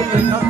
วุธ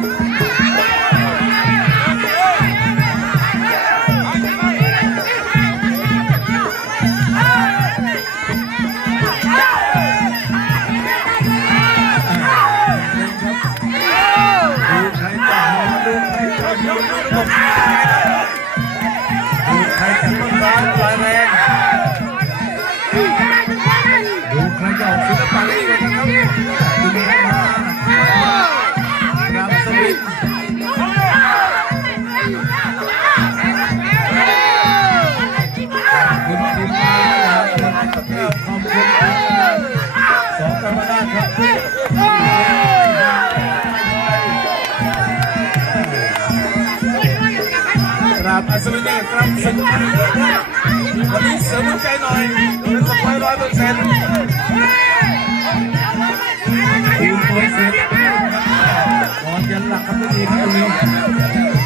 กราบอัศวินเนี่ยกราบสึกวันนี้เสริมใจหน่อยเป็นสปอยร้อยเปอร์เซ็นต์ทีมสวยเสร็จก่อนยันหลักครับทุกทีครับตรงนี้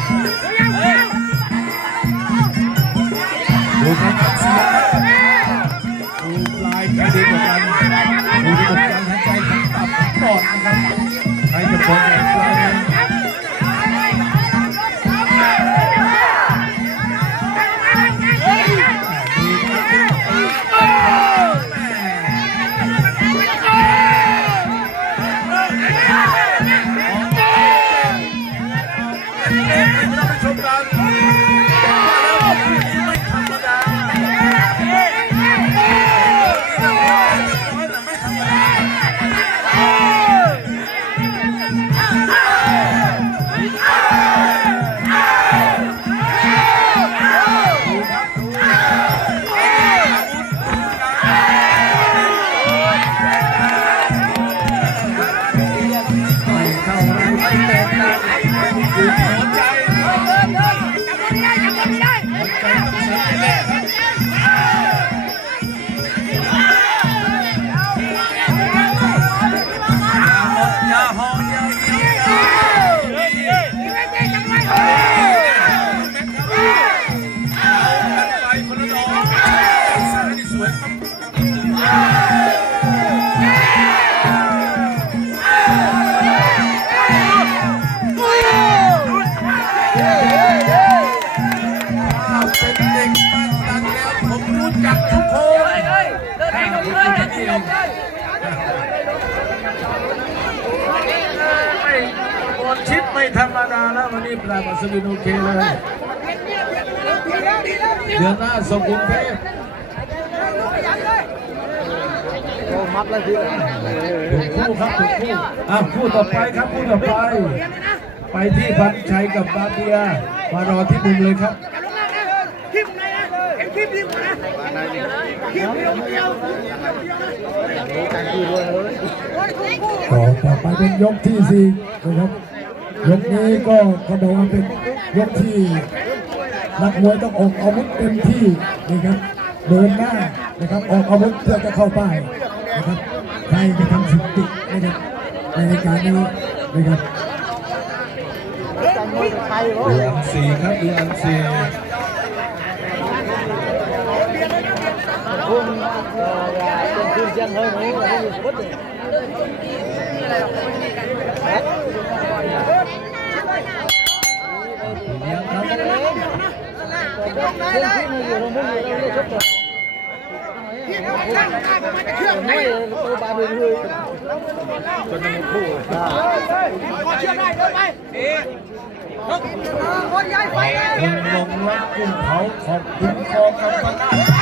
ผู้ช ชิดไม่ธรรมดาแล้ววันนี้ปราบอัศวินโอเคเลยเดือนหน้าส่งกรุงเทพมัดแล้วพี่ถูกคู่ครับถูกคู่อะคู่ต่อไปครับคู่ต่อไป ไปที่พันชัยกับบาเบียมารอที่มุมเลยครับ คลิปไหนนะเห็น คลิปดีกว่านะคลิปเดียวเดียวต่อต่อไปเป็นยกที่สี่นะครับ ยกนี้ก็เขาบอกว่าเป็นยกที่นักมวยต้องออกอาวุธเต็มที่นะครับเดินหน้านะครับออกอาวุธเพื่อจะเข้าป้ายนะครับใครจะทำสถิตินะครับในรายการนี้นะครับดูอันซีครับดูอันซีคุณเป็นคืนเชียงเฮ้ยหนูไม่ครับเชียงที่มีอนี้ชุดตัวที่ ม่ตัวบาบีเลยจนมันคู่พอเชื่อมได้เดินไปคนย้ายไฟเลยคุณลงรักกุ้งเผาขอบคุณกองกำปนาตไปเดินไปเลย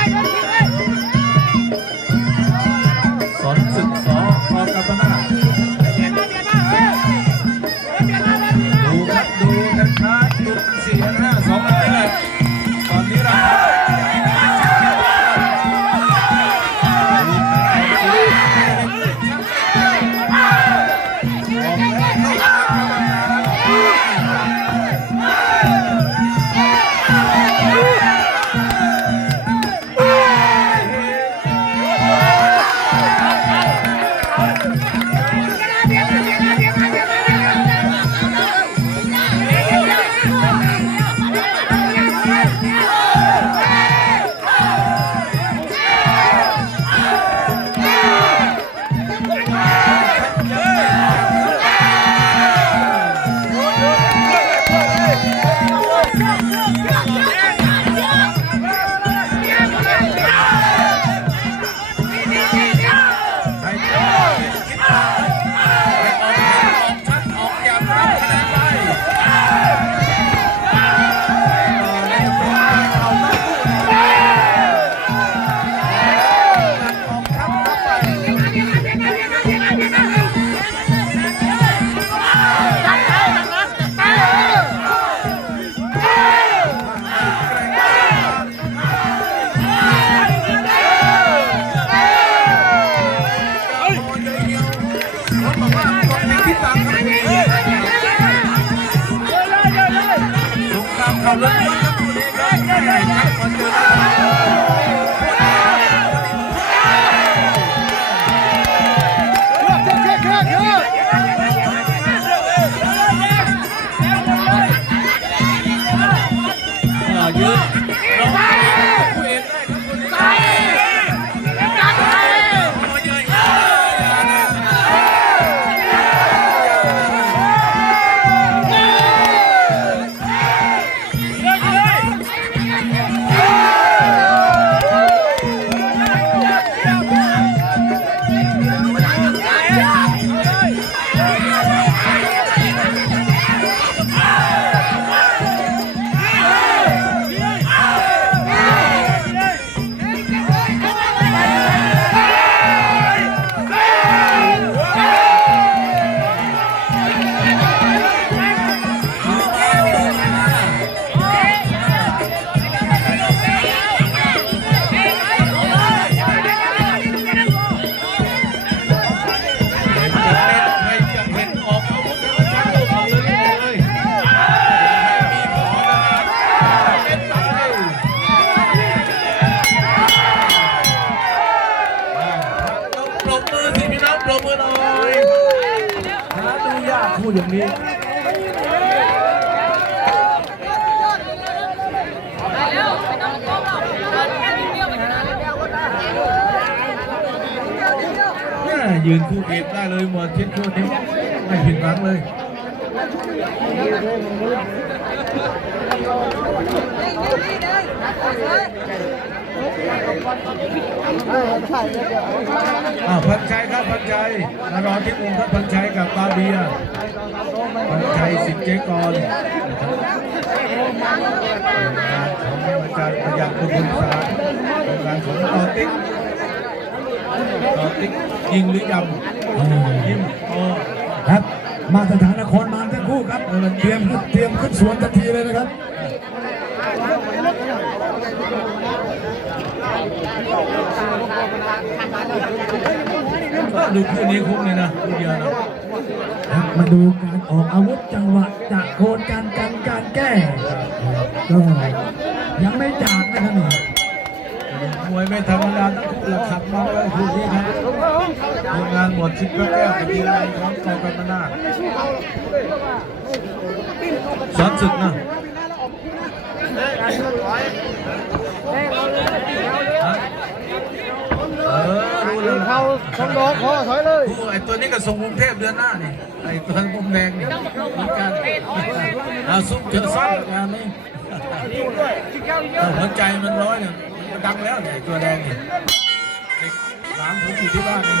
อย่างนี้แม่ยืนคู่เอกได้เลยหมดเช็ดช่วนี้ไม่ผิดหวังเลย อ้าวพันชัยครับพันชัยมารอที่มุมครับพันชัยกับบาเบียพันชัยสิทธิ์เจกรนะครับงานของอาจารย์พยัคฆ์บุญศาสตร์งานของต่อติ๊กต่อติ๊กยิงหรือยำยิงโอ้ครับมาตรฐานนครมาทั้งคู่ครับเตรียมขึ้นเตรียมขึ้นสวนทันทีเลยนะครับ ดูคู่นี้คุ้มเลยนะคู่เดียวนะครับมาดูการออกอาวุธจังหวะจากโคนการกันการแก้ก็ยังไม่จากนะครับนี่มวยไม่ธรรมดาทั้งคู่ลักขับมาเลยคู่นี้ครับทำงานหมดชิดก็แก้วกับทีมงานของกองกำมนาสอนศึกนะ เออดูเล้วล่ะเขาสองดอกพอถอยเลยไอ้ตัวนี้ก็ส่งกรุงเทพเดือนหน้านี่ไอ้ตัวมุมแดงนี่เหมือนกันเอาซุปเจอซ้ำงานนี้เอาหัวใจมันร้อยเนี่ยมันดังแล้วเนี่ยตัวแดงเนี่ยสามผมอยู่ที่บ้านเอง